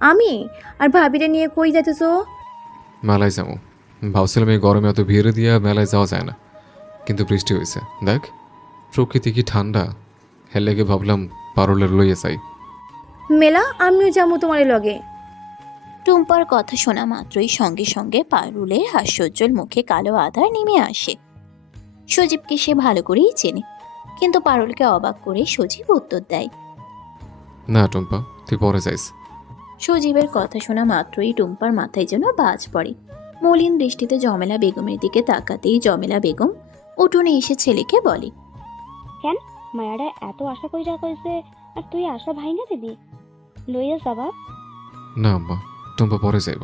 আমি আর ভাবিরে নিয়ে কই যাইতেছো? মেলায় যাবো। ভাবছিলাম এই গরমে এত ভিড়ে দিয়া মেলায় যাওয়া যায় না, কিন্তু বৃষ্টি হয়েছে। দেখ প্রকৃতি কি ঠান্ডা। হের লেগে ভাবলাম পারুলের লইয়ে যাই। মেলা আমিও যাবো তোমার লগে। টুম্পার কথা শোনা মাত্রই সঙ্গে সঙ্গে পারুলের হাস্যোজ্জ্বল মুখে কালো আধার নেমে আসে। সজীবকে সে ভালো করেই চেনে, কিন্তু পারুলকে অবাক করে সজীব উত্তর দেয়। না টুম্পা, তুই পরে যাইস। সজীবের কথা শোনা মাত্রই টুম্পার মাথায় যেন বাজ পড়ে। মলিন দৃষ্টিতে জমেলা বেগমের দিকে তাকাতেই জমেলা বেগম উঠোনে এসে ছেলেকে বলে, কেন মায়াটা এত আশা কইরা কইছে আর তুই আশা ভাইঙ্গা দিবি? লইয়া যাবা? না আম্মা, টুম্পা পরে যাইব।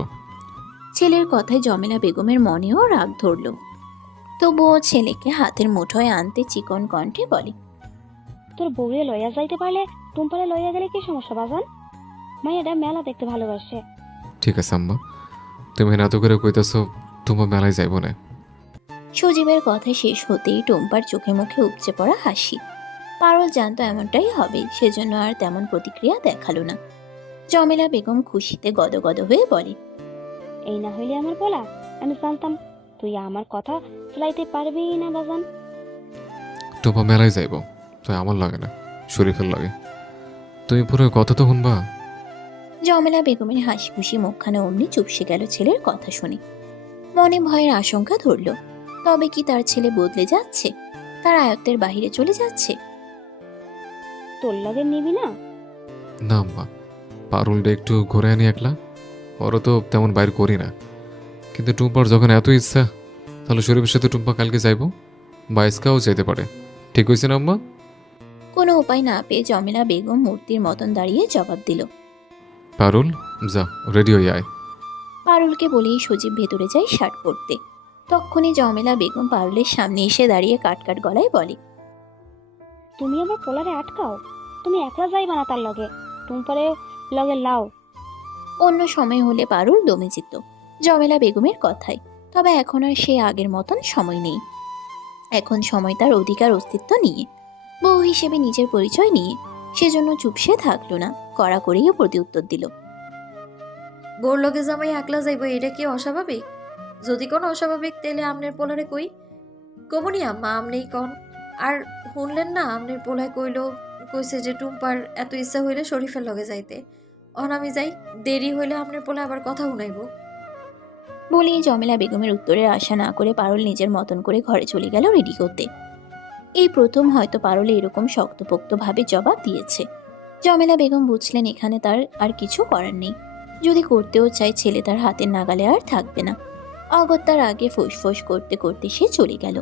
ছেলের কথায় জমেলা বেগমের মনেও রাগ ধরল। তবুও ছেলেকে হাতের মুঠোয় আনতে চিকন কণ্ঠে বলে, তোর বউরে লইয়া যাইতে পারলে টুম্পারে লইয়া গেলে কি সমস্যা বাজান? মায়াটা মেলা দেখতে ভালোবাসে। ঠিক আছে আম্মা, তুমি এত করে কইতাছো, টুম্পা মেলায় যাইব না। সজীবের কথা শেষ হতেই টুম্পার চোখে মুখে উপচে পড়া হাসি। পারুল জানতো এমনটাই হবে, সেজন্য আর তেমন প্রতিক্রিয়া দেখালো না। জমেলা বেগম খুশিতে গদগদ হয়ে বলে, এই না হইলে আমার বলা, আমি জানতাম তুই আমার কথা চালাইতে পারবি না বাজান। টুম্পা মেলায় যাইব, তাই আমার লাগে না, শরীফের লাগে। তুমি পুরো কথা তো শুনবা। জমেলা বেগমের হাসি খুশি মুখখানা অমনি চুপসে গেল ছেলের কথা শুনে। মনে ভয়ের আশঙ্কা ধরল। তবে কি তার ছেলে বদলে যাচ্ছে? তার আয়ত্তের বাহিরে চলে যাচ্ছে? তোর লগে নিবি না? না আম্মা, পারুলটা একটু ঘুরে আনি একলা, ওরও তো তেমন বাইর করি না। কিন্তু টুম্পার যখন এত ইচ্ছা, তাহলে শরীফের সাথে টুম্পা কালকে যাইব, বাইসকাও যেতে পারে। ঠিক হয়েছে না আম্মা? কোনো উপায় না পেয়ে জমেলা বেগম মূর্তির মতন দাঁড়িয়ে জবাব দিল। পারুল যা, রেডি হয়ে আয়। পারুলকে বলেই সজীব ভেতরে যায় শার্ট পরতে। তক্ষুনি জমেলা বেগম পারুলের সামনে এসে দাঁড়িয়ে কাটকাট গলায় বলে, তুমি আমার পোলারে আটকাও। তুমি একলা যাইবা না তার লগে, টুম্পারে লগে লাও। অন্য সময় হলে পারুল দমে যেত জমেলা বেগমের কথায়। তবে এখন আর সে আগের মতন সময় নেই। এখন সময় তার অধিকার অস্তিত্ব নিয়ে, বউ হিসেবে নিজের পরিচয় নিয়ে। সেজন্য চুপসে থাকলো না, কড়া করেই প্রতি উত্তর দিল। বোর লগে জামাই একলা যাইব, এটা কি অস্বাভাবিক? যদি কোন অস্বাভাবিক তেলে আমনের পোলারে কই কমনি আম্মা, আমনেই কন। আর শুনলেন না আমনের পোলায় কইছে যে টুম্পার এত ইচ্ছা হইলে শরীফের লগে যাইতে। অন আমি যাই, দেরি হইলে আমনের পোলায় আবার কথা শুনাইব। বলেই জমেলা বেগমের উত্তরের আশা না করে পারুল নিজের মতন করে ঘরে চলে গেল রেডি করতে। এই প্রথম হয়তো পারুল এরকম শক্তপোক্ত ভাবে জবাব দিয়েছে। জমেলা বেগম বুঝলেন এখানে তার আর কিছু করার নেই। যদি করতেও চায় ছেলে তার হাতের নাগালে আর থাকবে না। অগত্যার আগে ফুসফুস করতে করতে সে চলে গেল।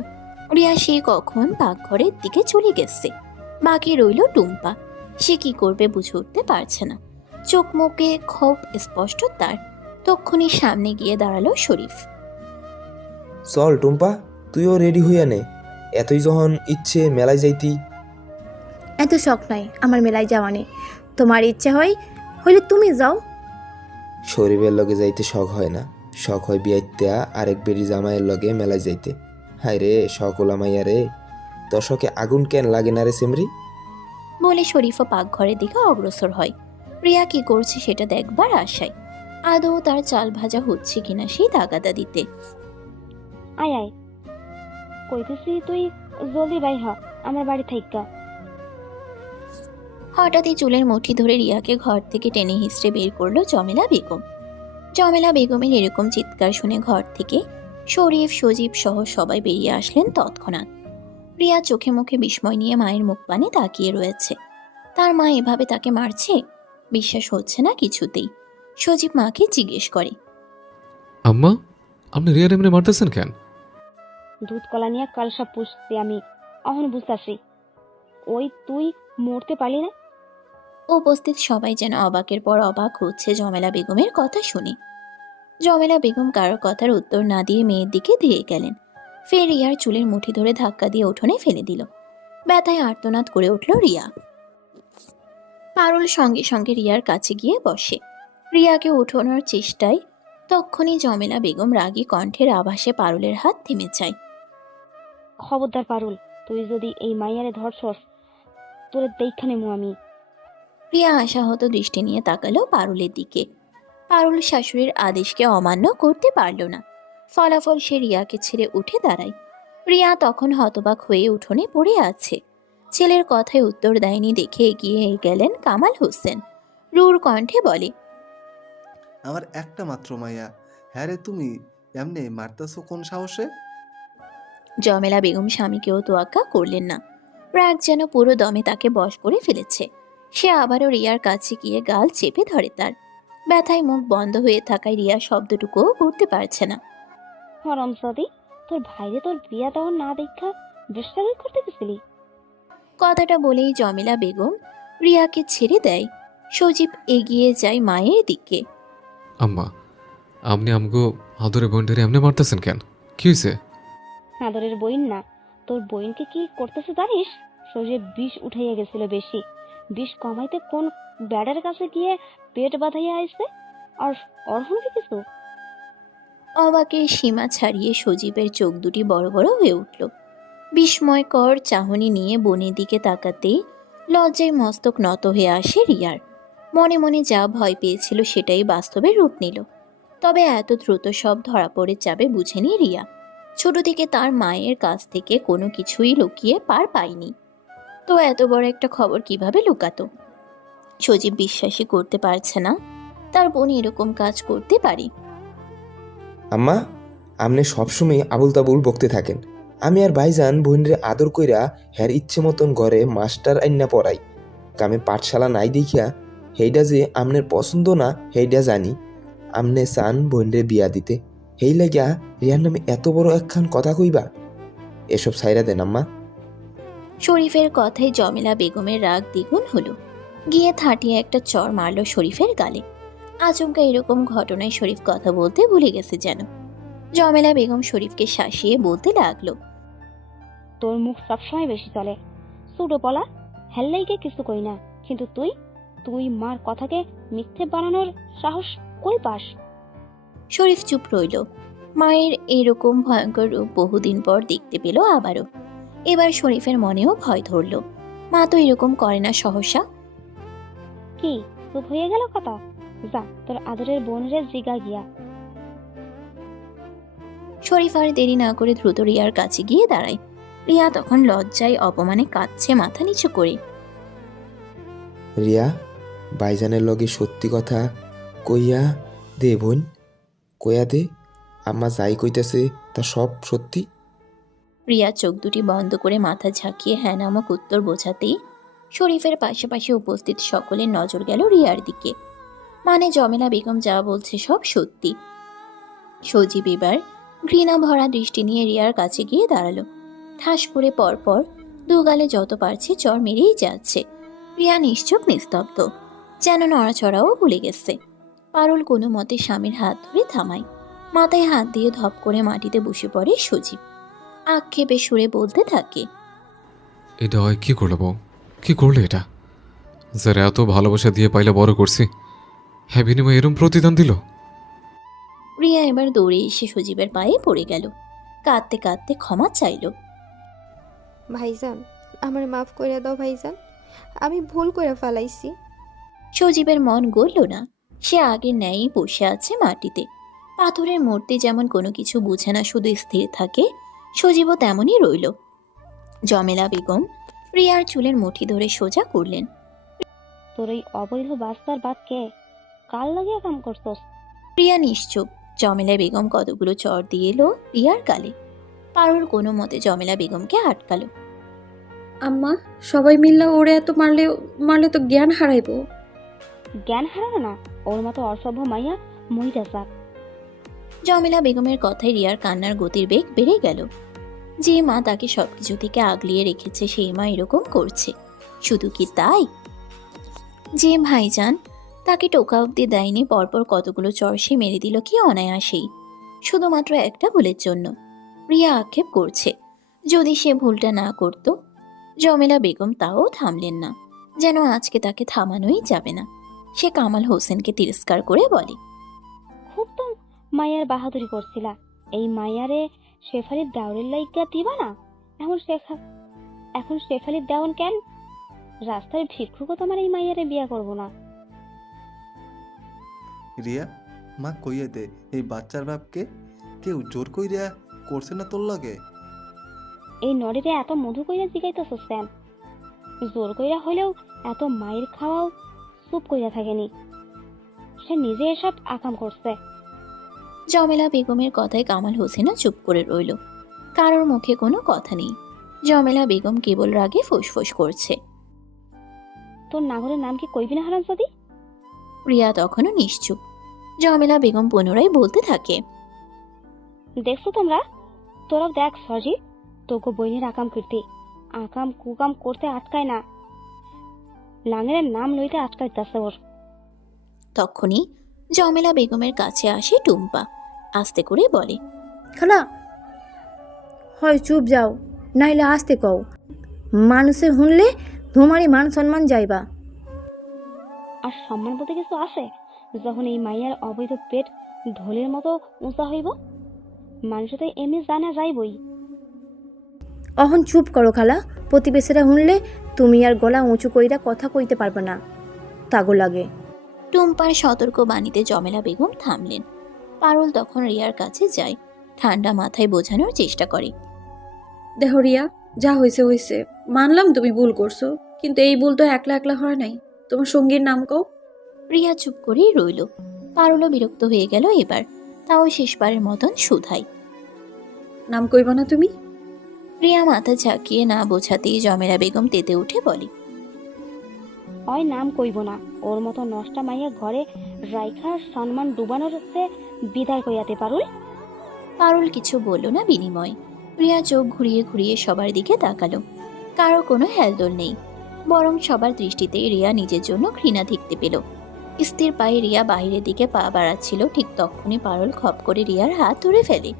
রিয়া সে কখন পাকঘরের দিকে চলে গেছে। বাকি রইল টুম্পা। সে কি করবে বুঝে উঠতে পারছে না। চোখ মুখে ক্ষোভ স্পষ্ট তার। তক্ষুনি সামনে গিয়ে দাঁড়ালো শরীফ। চল টুম্পা, তুইও রেডি হইয়া নে। এতই যখন ইচ্ছে মেলায় যাইতি। এত শখ নাই আমার মেলায় যাওয়া নেই। তোমার ইচ্ছা হইলে তুমি যাও। শরীরের লগে যাইতে শখ হয় না, শখ হয় বিয়াইতে আরেক বেরি জামাইয়ের লগে মেলায় যাইতে। হায় রে শখ ওলা মাইয়া রে, তোর শখে আগুন কেন লাগে না রে সেমরি? বলে শরীফও পাকঘরের দিকে অগ্রসর হয়, রিয়া কি করছে সেটা দেখবার আশায়। আদৌ তার চাল ভাজা হচ্ছে কিনা সেই তাগাদা দিতে। আয় আয়, কইতেছি তুই জলদি বাই হ আমার বাড়ি থাইকা। হঠাৎই চুলের মুঠি ধরে রিয়াকে ঘর থেকে টেনে হিঁচড়ে বের করলো জমেলা বেগম। জমেলা বেগমের এরকম চিৎকার শুনে ঘর থেকে শরীফ সজীব সহ সবাই বেরিয়ে আসলেন তৎক্ষণাৎ। রিয়া চোখে মুখে বিস্ময় নিয়ে মায়ের মুখ পানে তাকিয়ে রয়েছে। তার মা এভাবে তাকে মারছে, বিশ্বাস হচ্ছে না কিছুতেই। সজীব মাকে জিজ্ঞেস করে, আম্মা, আপনি রিয়ার এমনি মারতেছেন কেন? দুধ কলা নিয়ে কালসা পুষছি আমি, অহন বুঝতাছি। ওই তুই মরতে পারলি না? উপস্থিত সবাই যেন অবাকের পর অবাক হচ্ছে জমেলা বেগমের কথা শুনে। জমেলা বেগম কারোর কথার উত্তর না দিয়ে মেয়ের দিকে ধেয়ে গেলেন। ফের রিয়ার চুলের মুঠি ধরে ধাক্কা দিয়ে উঠোনে ফেলে দিল। ব্যথায় আর্তনাদ করে উঠল রিয়া। পারুল সঙ্গে সঙ্গে রিয়ার কাছে গিয়ে বসে। রিয়াকে উঠোনোর চেষ্টায় তক্ষুনি জমেলা বেগম রাগী কণ্ঠের আভাসে পারুলের হাত থেমে যায়। খবরদার পারুল, তুই যদি এই মাইয়ারে ধরছস তোরে দেইখানে মু আমি। রিয়া আশাহত দৃষ্টি নিয়ে তাকালো পারুলের দিকে। পারুল শাশুড়ির আদেশকে অমান্য করতে পারল না। ফলাফল সে রিয়াকে ছেড়ে উঠে দাঁড়ায়। রিয়া তখন হতবাক হয়ে উঠোনে পড়ে আছে। ছেলের কথায় উত্তর দেয়নি দেখে এগিয়ে গেলেন কামাল হোসেন। রুর কণ্ঠে বলে, আমার একটা মাত্র মাইয়া, হ্যাঁ রে তুমি এমনি মারতেছো কোন সাহসে? জমেলা বেগম স্বামীকেও তোয়াক্কা করলেন না। রাগ যেন পুরো দমে তাকে বশ করে ফেলেছে। সে আবারও রিয়ার কাছে গিয়ে গাল চেপে ধরে তার। ব্যথায় মুখ বন্ধ হয়ে থাকায় রিয়া শব্দটুকুও করতে পারছে না। হরমজাদি, তোর ভাইরে তোর বিয়া দেওয়া না দেখা দুষ্টামি করতে গেছিলি? কথাটা বলেই জমেলা বেগম রিয়াকে ছেড়ে দেয়। সজীব এগিয়ে যায় মায়ের দিকে। আম্মা, আপনি আমগো আদরে বোনটারে এমনি মারতেছেন কেন? কি হয়েছে? আদরের বইন না, তোর বইনকে কি করতেছে জানিস? শরীরে বিষ উঠাইয়া গেছিল বেশি। বিষ কমাইতে কোন ব্যাডের কাছে গিয়ে পেট বাঁধাইয়া আইছে। আর অর্হনকে কিছু? অবাকের সীমা ছাড়িয়ে সজীবের চোখ দুটি বড় বড় হয়ে উঠল। বিস্ময়কর চাহনি নিয়ে বোনের দিকে তাকাতেই লজ্জায় মস্তক নত হয়ে আসে রিয়ার। মনে মনে যা ভয় পেয়েছিল সেটাই বাস্তবে রূপ নিল। তবে এত দ্রুত সব ধরা পড়ে যাবে বুঝেনি রিয়া। ছোট থেকে তার মায়ের কাছ থেকে কোনো কিছুই লুকিয়ে পার পায়নি, তো এত বড় একটা খবর কিভাবে লুকাতো? সজীব বিশ্বাসই করতে পারছে না তার বোন এরকম কাজ করতে পারে। আম্মা, আপনি সবসময় আবুল তাবুল বকতে থাকেন। আমি আর ভাইজান বোনরে আদর কইরা হ্যার ইচ্ছে মতন ঘরে মাস্টার আইনা পড়াই। কামে পাঠশালা নাই দেখিয়া হেইডা যে আমনের পছন্দ না হেইডা জানি। আমনে চান বোনরে বিয়া দিতে, হেই লাগিয়া রিয়ার নামে এত বড় একখান কথা কইবা? এসব ছাইরা দেন আম্মা। শরীফের কথায় জমেলা বেগমের রাগ দ্বিগুণ হলো। গিয়ে থাটিয়ে একটা চড় মারল শরীফের গালে। আচমকা এরকম ঘটনায় শরীফ কথা বলতে ভুলে গেছে যেন। জমেলা বেগম শরীফকে শাসিয়ে বলতে লাগলো, তোর মুখ সবসময় বেশি চলে। সুডো পলা, হেললাইকে কিছু কই না, কিন্তু তুই তুই মার কথাকে মিথ্যে বানানোর সাহস কই পাস? শরীফ চুপ রইল। মায়ের এরকম ভয়ঙ্কর রূপ বহুদিন পর দেখতে পেল আবারও। এবার শরীফের মনেও ভয় ধরল। মা তো এরকম করে না সহসা। কি চুপ হয়ে গেল কথা? যা তোর আদরের বোনরে জিগা গিয়া। শরীফ আর দেরি না করে দ্রুত রিয়ার কাছে গিয়ে দাঁড়ায়। রিয়া তখন লজ্জায় অপমানে কাঁদছে মাথা নিচু করে। রিয়া, ভাইজানের লগে সত্যি কথা কইয়া দে বোন, কইয়া দে। আম্মা যাই কইতেছে তা সব সত্যি। রিয়া চোখ দুটি বন্ধ করে মাথা ঝাঁকিয়ে হ্যাঁ নামক উত্তর বোঝাতেই শরীফের পাশাপাশি উপস্থিত সকলের নজর গেল রিয়ার দিকে। মানে জমেলা বেগম যা বলছে সব সত্যি। সজীব এবার ঘৃণা ভরা দৃষ্টি নিয়ে রিয়ার কাছে গিয়ে দাঁড়ালো। ঠাস করে পরপর দু গালে যত পারছে চর মেরেই যাচ্ছে। রিয়া নিশ্চুপ নিস্তব্ধ, যেন নড়াচড়াও ভুলে গেছে। পারুল কোনো মতে স্বামীর হাত ধরে থামায়। মাথায় হাত দিয়ে ধপ করে মাটিতে বসে পড়ে সজীব। আক্ষেপে সুরে বলতে থাকে, এটা হয় কি করলো বউ? কি করলে এটা? যারা এত ভালোবাসা দিয়ে পাইলে বড় করছি, হ্যাঁ বিনিময় এরম প্রতিদান দিল? রিয়া এবার দৌড়ে এসে সজীবের পায়ে পড়ে গেল। কাঁদতে কাঁদতে ক্ষমা চাইল। ভাইজান, আমার মাফ করে দাও ভাইজান, আমি ভুল করে ফেলাইছি। সজীবের মন গড়ল না। সে আগের ন্যায়ই বসে আছে মাটিতে। পাথরের মূর্তি যেমন কোনো কিছু বুঝে না, শুধু স্থির থাকে, সজীবও তেমনই রইল। জমেলা বেগম রিয়ার চুলের মুঠি ধরে সোজা করলেন। তোর এই অবৈধ বাস্তার বাদ কে? কাল লাগিয়া কাম করছস? রিয়া নিশ্চুপ। জমেলা বেগম কতগুলো চর দিয়ে এলো রিয়ার গালে। পারুল কোনো মতে জমেলা বেগমকে আটকালো। আম্মা, সবাই মিল্লা ওরে এত মারলে মারলে তো জ্ঞান হারাইবো। জ্ঞান হারানো না, ওর মতো অসভ্য মাইয়া মইরা যাক। জমেলা বেগমের কথায় রিয়ার কান্নার গতির বেগ বেড়ে গেল। যে মা তাকে সবকিছু থেকে আগলিয়ে রেখেছে সেই মা এরকম করছে। শুধু কি তাই? যে ভাইজান তাকে টোকা অব্দি দেয়নি, পরপর কতগুলো চর সে মেরে দিল কি অনায়াসেই, শুধুমাত্র একটা ভুলের জন্য। রিয়া আক্ষেপ করছে, যদি সে ভুলটা না করত। জমেলা বেগম তাও থামলেন না, যেন আজকে তাকে থামানোই যাবে না। সে কামাল হোসেনকে তিরস্কার করে বলে, খুব তো মাইয়ার বাহাদুরি করছিলা। এই মাইয়ারে শেফালির দেওরের লাইগা দিবা না? এখন শেফালির দেওয়ান কেন? রাস্তায় ভিক্ষুকও তোমার এই মাইয়ারে বিয়া করবো না। রিয়া, মা কইয়ে দে এই বাচ্চার বাপকে কেউ জোর কইরা করছে না তোর লগে? এই নড়িরে এত মধু কইরা জিগাইতেছ স্যাম? জোর কইরা হইলেও এত মায়ের খাওয়াও চুপ কইরা থাকেনি। সে নিজে এসব আকাম করছে। জমেলা বেগমের কথায় কামাল হোসেনও চুপ করে রইল। কারোর মুখে কোনো কথা নেই। জমেলা বেগম কেবল রাগে ফুসফুস করছে। তোর নাগরের নাম কি কইবি না হারামজাদি? রিয়া তখনও নিশ্চুপ। জমেলা বেগম পুনরায় বলতে থাকে, দেখছো তোমরা? তোরাও দেখ সজি, তোকে বইনের আকাম কীর্তি আকাম কুকাম করতে আটকায় না, লাঙের নাম লইতে আটকাইতেছে ওর। তখনই জমেলা বেগমের কাছে আসে টুম্পা। আস্তে করে বলে, খালা হয় চুপ যাও, নাইলে আসতে কও। মানুষে শুনলে তোমারই মান সম্মান যাইবা। আর সম্মান বলতে কিছু আছে যখন এই মাইয়ার অবৈধ পেট ঢোলের মতো উঁচা হইব? মানুষ তো এমনি জানা যাইবই। অহন চুপ করো খালা, প্রতিবেশীরা শুনলে তুমি আর গলা উঁচু কইরা কথা কইতে পারবে না, তাগো লাগে। টুম্পার সতর্ক বাণীতে জমেলা বেগম থামলেন। পারুল তখন রিয়ার কাছে যায়, ঠান্ডা মাথায় বোঝানোর চেষ্টা করে। দেখো রিয়া, যা হয়েছে হয়েছে, মানলাম তুমি ভুল করছো, কিন্তু এই ভুল তো একলা একলা হয় নাই। তোমার সঙ্গীর নাম কও। রিয়া চুপ করেই রইল। পারুলও বিরক্ত হয়ে গেল এবার, তাও শেষবারের মতন শুধাই। নাম কইবা না তুমি? রিয়া মাথা ঝাঁকিয়ে না বোঝাতেই জমেলা বেগম তেতে উঠে বলে, ওই নাম কইব না, ওর মতো নষ্টা মাইয়া ঘরে রাইখার সম্মান ডুবানোর হচ্ছে বিদায় কইয়াতে পারুল। পারুল কিছু বলল না বিনিময়। রিয়া চোখ ঘুরিয়ে ঘুরিয়ে সবার দিকে তাকালো। কারো কোনো হেলদোল নেই, বরং সবার দৃষ্টিতেই রিয়া নিজের জন্য ঘৃণা দেখতে পেল। স্থির পায়ে রিয়া বাহিরের দিকে পা বাড়াচ্ছিল, ঠিক তখনই পারুল খপ করে রিয়ার হাত ধরে ফেলে।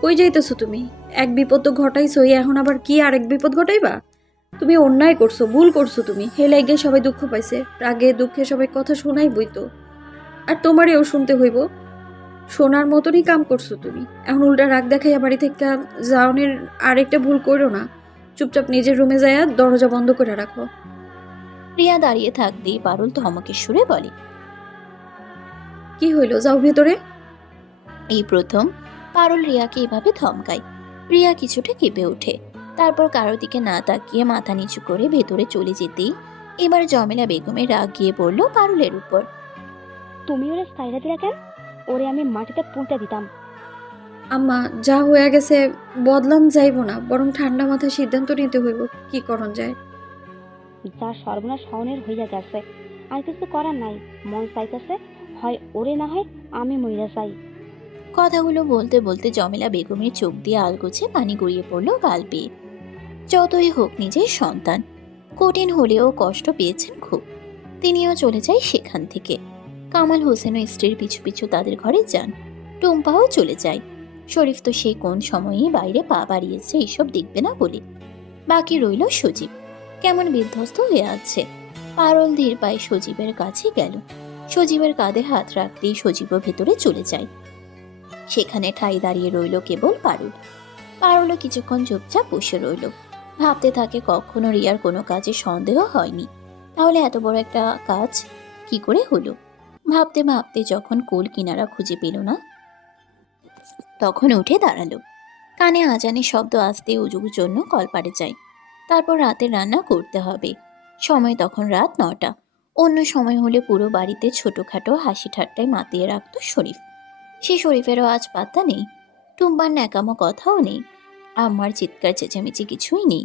কই যাইতেছো তুমি? এক বিপদ তো ঘটাইছো, এখন আবার কি আরেক বিপদ ঘটাইবা? তুমি অন্যায় করছো, ভুল করছো তুমি। হে লাগে সবাই দুঃখ পাইছে, রাগে দুঃখে সবাই কথা শোনাই বইতো, আর তোমারও শুনতে হইব। শোনার মতনই কাম করছো তুমি। এখন উল্টা রাগ দেখাইয়া বাড়ি থেকে যাওনের আরেকটা ভুল করো না। চুপচাপ নিজের রুমে যাইয়া দরজা বন্ধ করে রাখো। রিয়া দাঁড়িয়ে থাকতেই পারুল ধমকের সুরে বলে, কি হইল, যাও ভেতরে। এই প্রথম পারুল রিয়াকে এভাবে ধমকায়। রিয়া কিছুটা কেঁপে ওঠে, তারপর কারো দিকে না তাকিয়ে মাথা নিচু করে ভেতরে চলে যেতেই এবার জমেলা বেগমের রাগ গিয়ে পড়ল পারুলের উপর। তুমি ওরে সাইরা দিলা কেন? ওরে আমি মাটিতে পুঁতে দিতাম। আম্মা, যা হয়ে গেছে বদলান যাইব না, বরং ঠান্ডা মাথায় সিদ্ধান্ত নিতে হইব কি করণ যায়। যা সর্বনাশ হওনের হইয়া গেছে, আর কিছু করার নাই। মন চাইতেছে হয় ওরে, না হয় আমি মইরা যাই। কথাগুলো বলতে বলতে জমেলা বেগমের চোখ দিয়ে আলগোছে পানি গড়িয়ে পড়ল গাল বেয়ে। যতই হোক নিজের সন্তান, কঠিন হলেও কষ্ট পেয়েছেন খুব। তিনিও চলে যায় সেখান থেকে। কামাল হোসেন ও স্ত্রীর পিছু পিছু তাদের ঘরে যান। টুম্পাও চলে যায়। শরীফ তো সেই কোন সময়েই বাইরে পা বাড়িয়েছে এসব দেখবে না বলে। বাকি রইল সজীব, কেমন বিধ্বস্ত হয়ে আছে। পারুল ধীর পায়ে সজীবের কাছে গেল। সজীবের কাঁধে হাত রাখতেই সজীবও ভেতরে চলে যায়। সেখানে ঠাই দাঁড়িয়ে রইল কেবল পারুল। পারুলও কিছুক্ষণ চুপচাপ বসে রইল, ভাবতে থাকে কখনো রিয়ার কোনো কাজে সন্দেহ হয়নি, তাহলে এত বড় একটা কাজ কি করে হলো। ভাবতে ভাবতে যখন কোল কিনারা খুঁজে পেল না, তখন উঠে দাঁড়ালো। কানে আজানের শব্দ আসতে উজুর জন্য কলপাড়ে যায়। তারপর রাতের রান্না করতে হবে। সময় তখন রাত 9টা। অন্য সময় হলে পুরো বাড়িতে ছোটোখাটো হাসি ঠাট্টায় মাতিয়ে রাখত শরীফ। সে শরীফেরও আজ পাত্তা নেই। টুম্বার ন্যাকামো কথাও নেই। আম্মার চিৎকার চেঁচামেচি কিছুই নেই।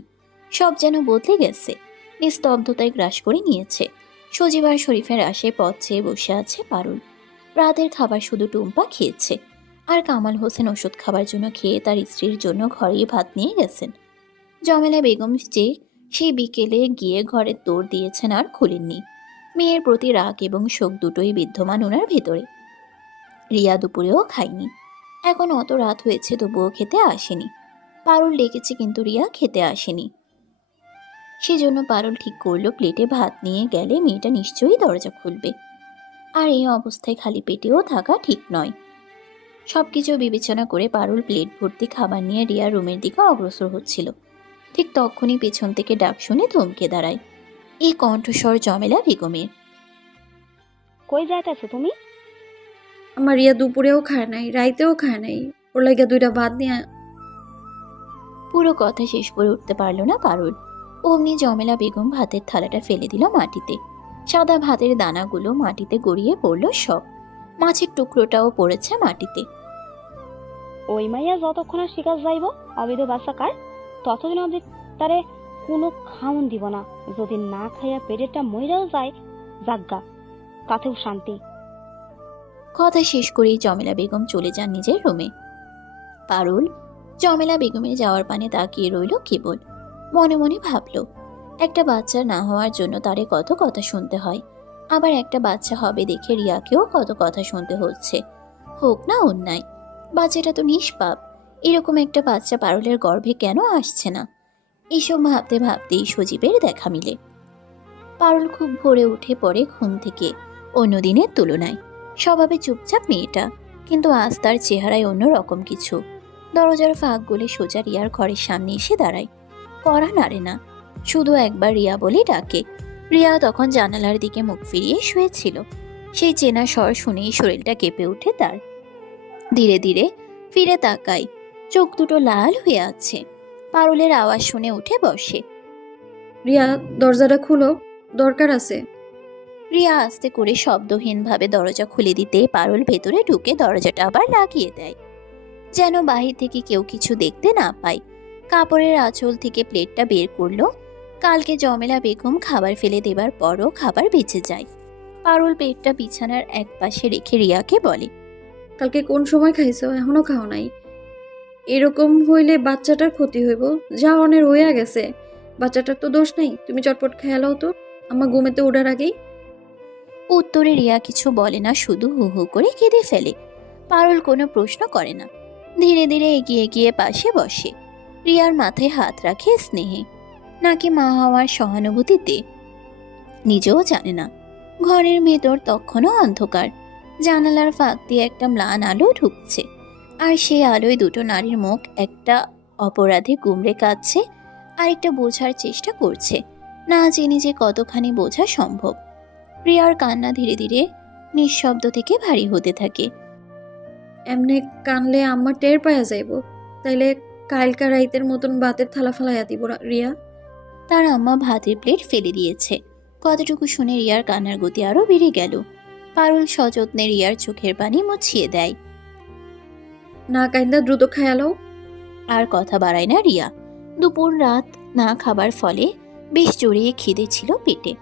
সব যেন বদলে গেছে, নিস্তব্ধতায় গ্রাস করে নিয়েছে। সজীব আর শরীফের আশে পথ চেয়ে বসে আছে পারুল। রাতের খাবার শুধু টুম্পা খেয়েছে, আর কামাল হোসেন ওষুধ খাবার জন্য খেয়ে তার স্ত্রীর জন্য ঘরেই ভাত নিয়ে গেছেন। জমেলা বেগম যে সেই বিকেলে গিয়ে ঘরের দৌড় দিয়েছেন আর খুলেননি। মেয়ের প্রতি রাগ এবং শোক দুটোই বিদ্যমান ওনার ভেতরে। রিয়া দুপুরেও খায়নি। এখন অত রাত হয়েছে তবুও খেতে আসেনি। পারুল ডেকেছে কিন্তু রিয়া খেতে আসেনি। সেজন্য পারুল ঠিক করলো প্লেটে ভাত নিয়ে গেলে মেয়েটা নিশ্চয়ই দরজা খুলবে। আর এই অবস্থায় খালি পেটেও থাকা ঠিক নয়। সবকিছু বিবেচনা করে পারুল প্লেট ভর্তি খাবার নিয়ে রিয়ার রুমের দিকে অগ্রসর হচ্ছিল। ঠিক তখনই পেছন থেকে ডাক শুনে থমকে দাঁড়ায়। এই কণ্ঠস্বর জমেলা বেগমের। কই যাইতেছো তুমি? আমার রিয়া দুপুরেও খায় নাই, রাইতেও খায় নাই, ওর লাগে দুইটা ভাত নিয়ে। পুরো কথা শেষ করে উঠতে পারল না পারুল। অমনি জমেলা বেগম ভাতের থালাটা ফেলে দিল মাটিতে। সাদা ভাতের দানাগুলো মাটিতে গড়িয়ে পড়ল সব। মাছের টুকরোটাও পড়েছে মাটিতে। ওই মাইয়া যতক্ষণ আর শিকার যাইব অবৈধ বাচ্চা কার, ততদিন অবধি তারে কোনো খাওন দিব না। যদি না খাইয়া পেটেরটা মইরাও যায় জাগা, তাতেও শান্তি। কথা শেষ করেই জমেলা বেগম চলে যান নিজের রুমে। পারুল জমেলা বেগমের যাওয়ার পানে তাকিয়ে রইল কেবল। মনে মনে ভাবল, একটা বাচ্চা না হওয়ার জন্য তারে কত কথা শুনতে হয়, আবার একটা বাচ্চা হবে দেখে রিয়াকেও কত কথা শুনতে হচ্ছে। হোক না অন্যায়, বাচ্চাটা তো নিষ্পাপ। এরকম একটা বাচ্চা পারুলের গর্ভে কেন আসছে না? এসব ভাবতে ভাবতেই সজীবের দেখা মিলে। পারুল খুব ভোরে উঠে পড়ে ঘুম থেকে। অন্য দিনের তুলনায় স্বভাবে চুপচাপ মেয়েটা, কিন্তু আজ তার চেহারায় অন্য রকম কিছু। দরজার ফাঁক গলে সোজা রিয়ার ঘরের সামনে এসে দাঁড়ায়। কড়া নাড়ে না, শুধু একবার রিয়া বলে ডাকে। রিয়া তখন জানালার দিকে মুখ ফিরিয়ে শুয়েছিল। সেই চেনা স্বর শুনেই শরীরটা কেঁপে ওঠে তার। ধীরে ধীরে ফিরে তাকায়, চোখ দুটো লাল হয়ে আছে। পারুলের আওয়াজ শুনে উঠে বসে। রিয়া, দরজাটা খুলো, দরকার আছে। রিয়া আস্তে করে শব্দহীনভাবে দরজা খুলে দিতে পারুল ভেতরে ঢুকে দরজাটা আবার লাগিয়ে দেয়, যেন বাহির থেকে কেউ কিছু দেখতে না পায়। কাপড়ের আঁচল থেকে প্লেটটা বের করলো। কালকে জমেলা বেগম খাবার ফেলে দেবার পরও খাবার বেঁচে যায়। পারুল পেটটা বিছানার এক পাশে রেখে রিয়াকে বলে, কালকে কোন সময় খাইছো, এখনো খাও নাই? এরকম হইলে বাচ্চাটার ক্ষতি হইব। যা অনের হইয়া গেছে, বাচ্চাটার তো দোষ নাই। তুমি চটপট খেয়ালাও তো, আমার ঘুমেতে ওঠার আগেই। উত্তরে রিয়া কিছু বলে না, শুধু হু হু করে কেঁদে ফেলে। পারুল কোনো প্রশ্ন করে না, ধীরে ধীরে এগিয়ে গিয়ে পাশে বসে। রিয়ার মাথায় হাত রাখে স্নেহে, নাকি মা হওয়ার সহানুভূতিতে, নিজেও জানে না। ঘরের ভেতর তখনও অন্ধকার। জানালার ফাঁক দিয়ে একটা ম্লান আলো ঢুকছে, আর সেই আলোয় দুটো নারীর মুখ, একটা অপরাধে গুমড়ে কাঁদছে, আর একটা বোঝার চেষ্টা করছে, না জেনে যে কতখানি বোঝা সম্ভব। রিয়ার কান্না ধীরে ধীরে নিঃশব্দ থেকে ভারী হতে থাকে। এমনে কানলে আমার টের পায়া যাইব। তাইলে কালকা রাইতের মতন ভাতের থালা ফালাইয়া দিব রিয়া। তার আম্মা ভাতের প্লেট ফেলে দিয়েছে। কতটুকু শুনে রিয়ার কান্নার গতি আরো বেড়ে গেল। পারুল সযত্নে রিয়ার চোখের পানি মুছিয়ে দেয়। না কাইন্দা দ্রুত খেয়ালাও। আর কথা বাড়ায় না রিয়া। দুপুর রাত না খাবার ফলে বেশ জড়িয়ে খিদে ছিল পেটে।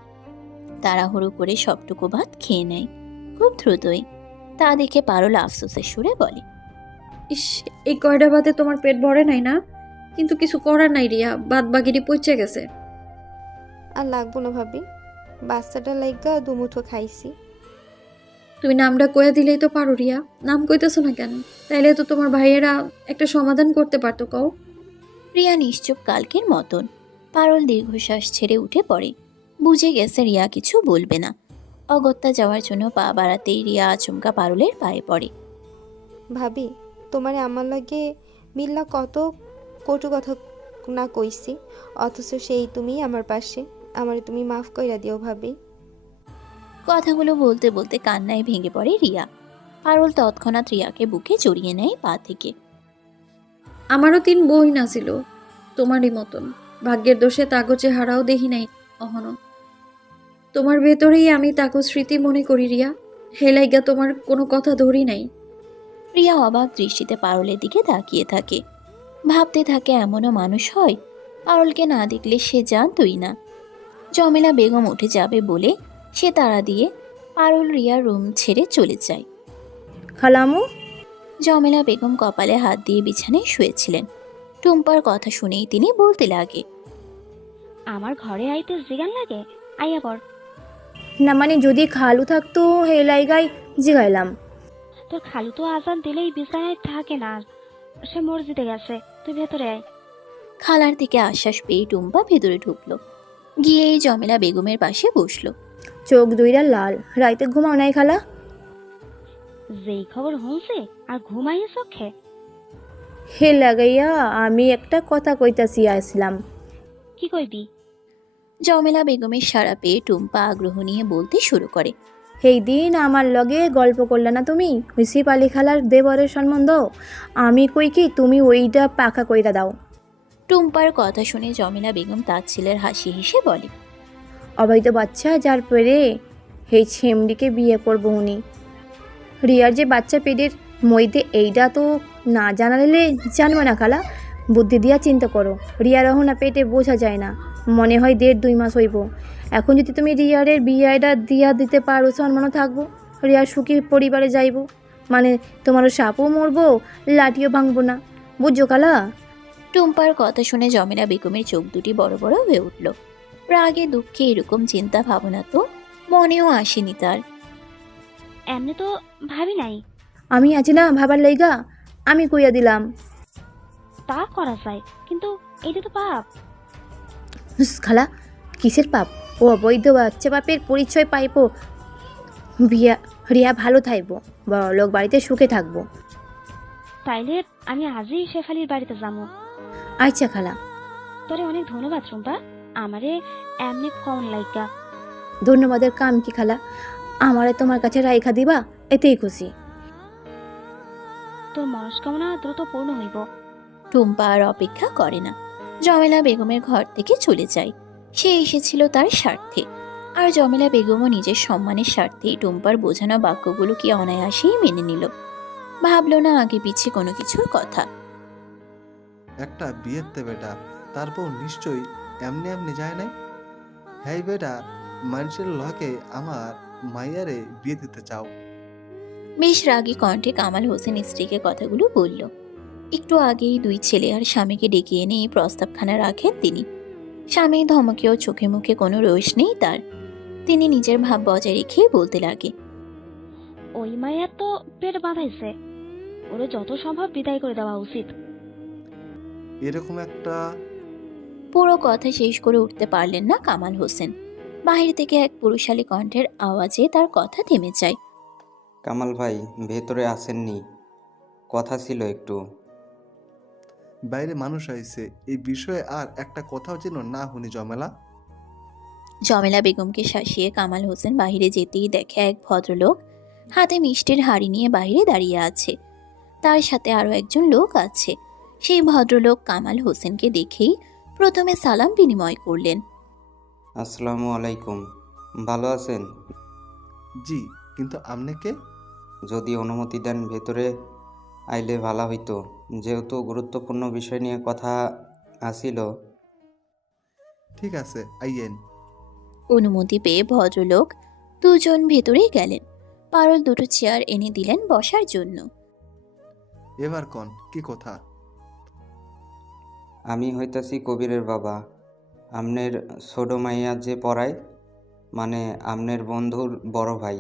তাড়াহুড়ো করে সবটুকু ভাত খেয়ে নেয়, খুব দ্রুতই। তা দেখে পারুল আফসোসের সুরে বলে, ইস, এই কয়টা ভাতে তোমার পেট ভরে নাই না? কিন্তু কিছু করার নাই রিয়া, ভাত বাগিরি পচে গেছে। আর লাগবো না ভাবি, বাচ্চাটা লাইগা দুমুঠো খাইছি। তুমি নামটা কয়ে দিলেই তো পারো রিয়া, নাম কইতেছো না কেন? তাইলে তো তোমার ভাইয়েরা একটা সমাধান করতে পারতো। কও। রিয়া নিশ্চুপ কালকের মতন। পারুল দীর্ঘশ্বাস ছেড়ে উঠে পড়ে। বুঝে গেছে রিয়া কিছু বলবে না। অগত্যা যাওয়ার জন্য পা বাড়াতেই রিয়া আচমকা পারুলের পায়ে পড়ে। ভাবি, তোমারে আমার লাগে মিল্লা কত কটু কথা না কইছি, অথচ সেই তুমি আমার পাশে। আমারে তুমি মাফ কইরা দিও ভাবি। কথাগুলো বলতে বলতে কান্নায় ভেঙে পড়ে রিয়া। পারুল তৎক্ষণাৎ রিয়াকে বুকে জড়িয়ে নেয় পা থেকে। আমারও 3 বহিন ছিল তোমারই মতন। ভাগ্যের দোষে তাগো চেহারাও দেখি নাই অহনো। তোমার ভেতরেই আমি তাগো স্মৃতি মনে করি রিয়া। হেলাইগা তোমার কোনো কথা ধরি নাই। রিয়া অবাক দৃষ্টিতে পারুলের দিকে তাকিয়ে থাকে। ভাবতে থাকে এমনও মানুষ হয়। পারুলকে না দেখলে সে জানতই না। জমেলা বেগম উঠে যাবে বলে সে তাড়া দিয়ে পারুল রিয়ার রুম ছেড়ে চলে যায়। খালামু, জমেলা বেগম কপালে হাত দিয়ে বিছানায় শুয়েছিলেন। টুম্পার কথা শুনেই তিনি বলতে লাগে, আমার ঘরে আইতে জিগান লাগে, আইয়া পর। না মানে যদি খালু থাকতো হে লাইগাই জিগাইলাম। তোর খালু তো আজান দিলেই বিছানায় থাকে না, সে মসজিদে গেছে, তুই ভেতরে আয়। খালার থেকে আশ্বাস পেয়ে টুম্পা ভেতরে ঢুকলো। গিয়েই জমেলা বেগমের পাশে বসলো। চোখ দুইটা লাল, রাইতে ঘুমাও নাই খালা? যেই খবর হচ্ছে আর ঘুমাইয়ে চোখে। হে লাগাইয়া আমি একটা কথা কইতাছি আসলাম। কি কইবি? জমেলা বেগমের সাড়া পেয়ে টুম্পা আগ্রহ নিয়ে বলতে শুরু করে। সেই দিন আমার লগে গল্প করলে না তুমি ওই শিপালি খালার দেবরের সম্বন্ধ, আমি কই কি তুমি ওইটা পাকা কইরা দাও। টুম্পার কথা শুনে জমিলা বেগম তার ছেলের হাসি হেসে বলে, অবৈধ বাচ্চা যার পরে সেই ছেমডিকে বিয়ে করবো উনি। রিয়ার যে বাচ্চা পেটের মধ্যে এইটা তো না জানালে জানবে না খালা, বুদ্ধি দিয়া চিন্তা করো। রিয়ার না পেটে বোঝা যায় না, মনে হয় 1.5-2 মাস হইব। এখন যদি তুমি রিয়ারের বিয়েটা দিয়া দিতে পারো সম্মানও থাকবো, রিয়ার সুখী পরিবারে যাইব, মানে তোমারও সাপও মরবো, লাঠিও ভাঙবো না, বুঝছো খালা? টুম্পার কথা শুনে জমিলা বেগমের চোখ দুটি বড় বড় হয়ে উঠল। রাগে দুঃখে এরকম চিন্তা ভাবনা তো মনেও আসেনি তার। এমনি তো ভাবি নাই। আমি আছি না ভাবার লাইগা, আমি কইয়া দিলাম। তা করা যায়, কিন্তু এটা তো পাপ। হুস, খালা কিসের পাপ? ও অবৈধ বাচ্চা পাপের পরিচয় পাইবো, রিয়া ভালো থাকবো, বড় লোক বাড়িতে সুখে থাকবো। তাইলে আমি আজই শেফালির বাড়িতে যাবো। আচ্ছা খালা। তোরে অনেক ধন্যবাদ রুম্পা, আমারে এমনি কম লাইকা। ধন্যবাদের কাম কি খালা, আমারে তোমার কাছে রাইখা দিবা, এতেই খুশি। তোর মনস্কামনা দ্রুত পূর্ণ হইব। টুম্পা আর অপেক্ষা করে না, জমেলা বেগমের ঘর থেকে চলে যায়। সে এসেছিল তার স্বার্থে, আর জমেলা বেগমও নিজের সম্মানের স্বার্থে টুম্পার বোঝানো বাক্যগুলোকে অনায়াসেই মেনে নিল। ভাবলো না আগে পিছে কোনো কিছুর কথা। একটা বিয়েতে বেটা, তারপর নিশ্চয়ই এমনি এমনি যায় নাই। হ্যাঁ বেটা, মানুষের লকে আমার মাইয়ারে বিয়ে দিতে চাও? বেশ রাগী কণ্ঠে কামাল হোসেন স্ত্রীকে কথাগুলো বলল। একটু আগেই 2 ছেলে আর স্বামীকে ডেকে এনে এই প্রস্তাবখানা রাখেন তিনি। স্বামীর ধমকেও চোখে মুখে কোনো রোষ নেই তার। তিনি নিজের ভাব বজায় রেখে বলতে লাগে, ওই মায়ের তো পেট বাঁধাইছে, ওরে যত সম্ভব বিদায় করে দেওয়া উচিত। এরকম একটা পুরো কথা শেষ করে উঠতে পারলেন না কামাল হোসেন। বাহির থেকে এক পুরুষালী কণ্ঠের আওয়াজে তার কথা থেমে যায়। কামাল ভাই ভেতরে আসেননি, কথা ছিল একটু। বাইরে মানুষ আইছে, এই বিষয়ে আর একটা কথাও যেন না শুনি জমেলা। জমেলা বেগমকে শাসিয়ে কামাল হোসেন বাহিরে যেতেই দেখে এক ভদ্রলোক হাতে মিষ্টির হাড়ি নিয়ে বাইরে দাঁড়িয়ে আছে। তার সাথে আরো একজন লোক আছে। সেই ভদ্রলোক কামাল হোসেনকে দেখেই প্রথমে সালাম বিনিময় করলেন। আসসালামু আলাইকুম, ভালো আছেন? জি, কিন্তু আপনি কে? যদি অনুমতি দেন ভেতরে আইলে ভালো হইতো, যেহেতু গুরুত্বপূর্ণ বিষয় নিয়ে কথা আসিল। ঠিক আছে, আইয়েন। অনুমতি পেয়ে ভদ্রলোক দুজন ভেতরে গেলেন। পারুল 2টো চেয়ার এনে দিলেন বসার জন্য। এবার কোন কি কথা? আমি হইতাছি কবিরের বাবা, আমনের ছোট মাইয়া যে পড়ায়, মানে আমনের বন্ধুর বড় ভাই।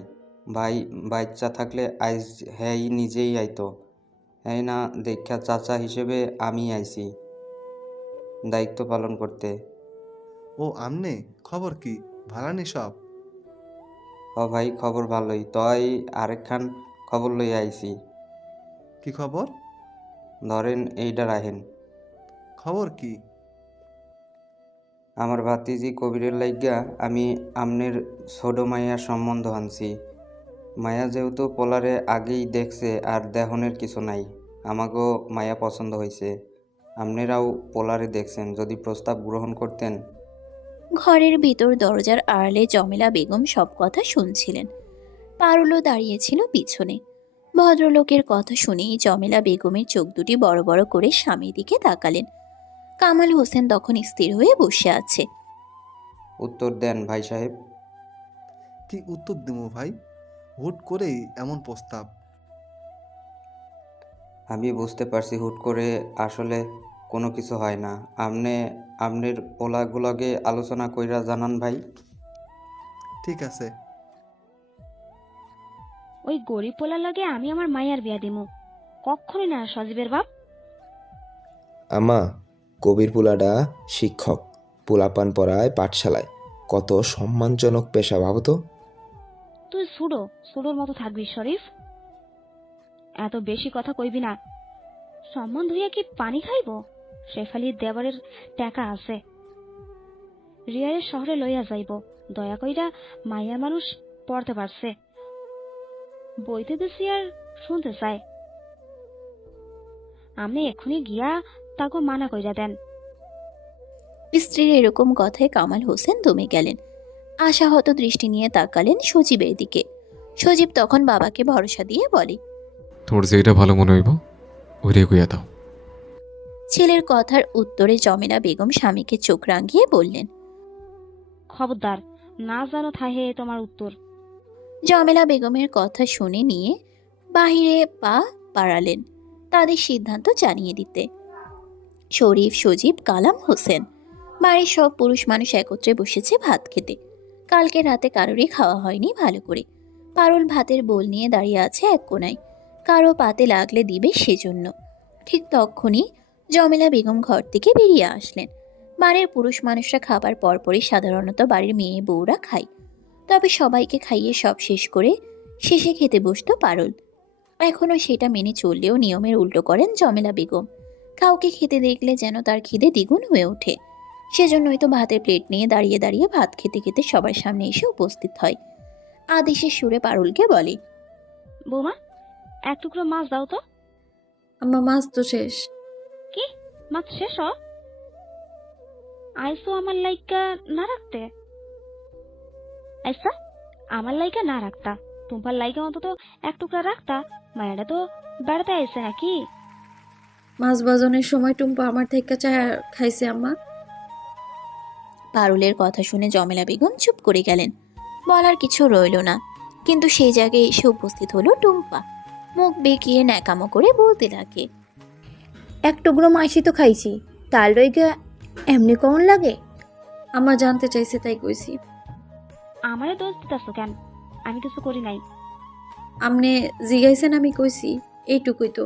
বাচ্চা থাকলে আইজ হ্যাঁ নিজেই আইতো, হ্যাঁ না দেখা চাচা হিসেবে আমি আইছি দায়িত্ব পালন করতে। ও আমনে, খবর কি? ভাড়ানি সব? ভাই খবর ভালোই, তই আরেকখান খবর লই আইছি। কি খবর? ধরেন এইটা রাহেন। খবর কি? আমার ভাতিজি কবিরের লাইগা আমি আমনের ছোট মাইয়ার সম্বন্ধ আনছি। মায়া যেহেতু পোলারে আগেই দেখছে আর দেহনের কিছু নাই, আমাকেও মায়া পছন্দ হয়েছে। আমনেরাও পোলারে দেখছেন, যদি প্রস্তাব গ্রহণ করতেন। ঘরের ভিতর দরজার আড়ালে জমেলা বেগম সব কথা শুনছিলেন। পারুলও দাঁড়িয়েছিল পিছনে। ভদ্রলোকের কথা শুনেই জমেলা বেগমের চোখ দুটি বড় বড় করে স্বামীর দিকে তাকালেন। কামাল হোসেন তখন স্থির হয়ে বসে আছে। উত্তর দেন ভাই সাহেব। কি উত্তর দেবো ভাই? হুট করেই এমন প্রস্তাব? আমি বুঝতে পারছি হুট করে আসলে কোনো কিছু হয় না। আমনের পোলাগুলোকে আলোচনা কইরা জানান ভাই। ঠিক আছে। ওই গরিব পোলার লাগে আমি আমার মায়ের বিয়া দিমু, কখনই না সজীবের বাপ। আমা, কবির পোলাডা শিক্ষক, পোলাপান পড়ায় পাঠশালায়, কত সম্মানজনক পেশা ভাবো তো। তুই সুডোর মতো থাকবি শরীফ, এত বেশি কথা কইবি না। সম্মান ধুইয়া কি পানি খাইব? শেফালির দেবরের টাকা আছে, রিয়ারের শহরে লইয়া যাইব। দয়া কইরা মাইয়া মানুষ পড়তে পারছে, বইতে দিছি আর শুনতে চাই। আপনি এক্ষুনি গিয়া তাকে মানা কইরা দেন। স্ত্রীর এরকম কথায় কামাল হোসেন দমে গেলেন। আশাহত দৃষ্টি নিয়ে তাকালেন সজীবের দিকে। সজীব তখন বাবাকে ভরসা দিয়ে বলে, তোর যেটা ভালো মনে হইব ওইটাই কইয়া দাও। ছেলের কথার উত্তরে জমেলা বেগম স্বামীকে চোখ রাঙিয়ে বললেন। খবরদার, না জানো থাহে তোমার উত্তর। জমেলা বেগমের কথা শুনে নিয়ে বাহিরে পা বাড়ালেন তাদের সিদ্ধান্ত জানিয়ে দিতে। শরীফ, সজীব, কালাম, হোসেন, বাড়ির সব পুরুষ মানুষ একত্রে বসেছে ভাত খেতে। কালকে রাতে কারোরই খাওয়া হয়নি ভালো করে। পারুল ভাতের বোল নিয়ে দাঁড়িয়ে আছে এক কোনায়, কারো পাতে লাগলে দিবে সেজন্য। ঠিক তখনই জমেলা বেগম ঘর থেকে বেরিয়ে আসলেন। বাড়ির পুরুষ মানুষরা খাবার পরপরই সাধারণত বাড়ির মেয়ে বউরা খায়, তবে সবাইকে খাইয়ে সব শেষ করে শেষে খেতে বসতো পারুল। এখনও সেটা মেনে চললেও নিয়মের উল্টো করেন জমেলা বেগম। কাউকে খেতে দেখলে যেন তার খিদে দ্বিগুণ হয়ে ওঠে। সেজন্যই তো ভাতের প্লেট নিয়ে দাঁড়িয়ে দাঁড়িয়ে ভাত খেতে খেতে সবার সামনে এসে উপস্থিত হয়। আদেশের সুরে পারুলকে বলে, বৌমা, এক টুকরো মাছ দাও তো। আম্মা মাছ তো শেষ। কি, মাছ শেষ হ? আইসো আমার লাইকা না রাখতে? আচ্ছা, আমার লাইকা না রাখতা, তোমার লাইকা অন্তত এক টুকরা রাখতা। মায়াটা তো বেড়াতে আইসে নাকি? মাছ বাজনের সময় টুম্পা আমার থেকে চা খাইছে আম্মা। পারুলের কথা শুনে জমেলা বেগম চুপ করে গেলেন। বলার কিছু রইল না, কিন্তু সেই জায়গায় এসে উপস্থিত হলো টুম্পা। মুখ বেঁকিয়ে ন্যাকামো করে বলতে লাগে, এক টুকরো মাসি তো খাইছি, তার লইগে এমনি কেমন লাগে? আম্মা জানতে চাইছে তাই কইছি। আমারে দোষ দিতেছো কেন? আমি কিছু করি নাই। আমনে জিগাইছেন আমি কইছি, এইটুকুই তো।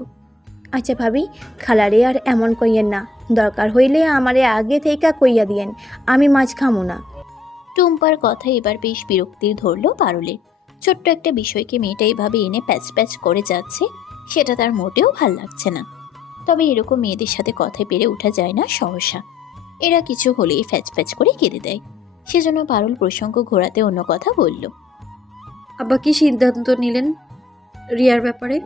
আচ্ছা ভাবি, খালারে আর এমন কইয়েন না, দরকার হইলে আমারে আগে থেকে কইয়া দিয়েন, আমি মাছ খামো না। টুম্পার কথা এবার বেশ বিরক্তির ধরলো পারুলের। ছোট্ট একটা বিষয়কে মেয়েটা এইভাবে এনে প্যাচ প্যাচ করে যাচ্ছে, সেটা তার মোটেও ভাল লাগছে না। তবে এরকম মেয়েদের সাথে কথায় পেরে ওঠা যায় না সহসা। এরা কিছু হলেই ফ্যাচ ফ্যাচ করে কেঁদে দেয়। সেজন্য পারুল প্রসঙ্গ ঘোরাতে অন্য কথা বলল। আব্বা কি সিদ্ধান্ত নিলেন রিয়ার ব্যাপারে?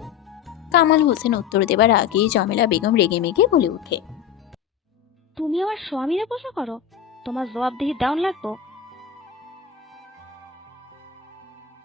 কামাল হোসেন উত্তর দেবার আগেই জমেলা বেগম রেগে মেগে বলে ওঠে, তুমি আমার স্বামীরে প্রশ্ন করো, তোমার জবাবদিহি ডাউন লাগবো।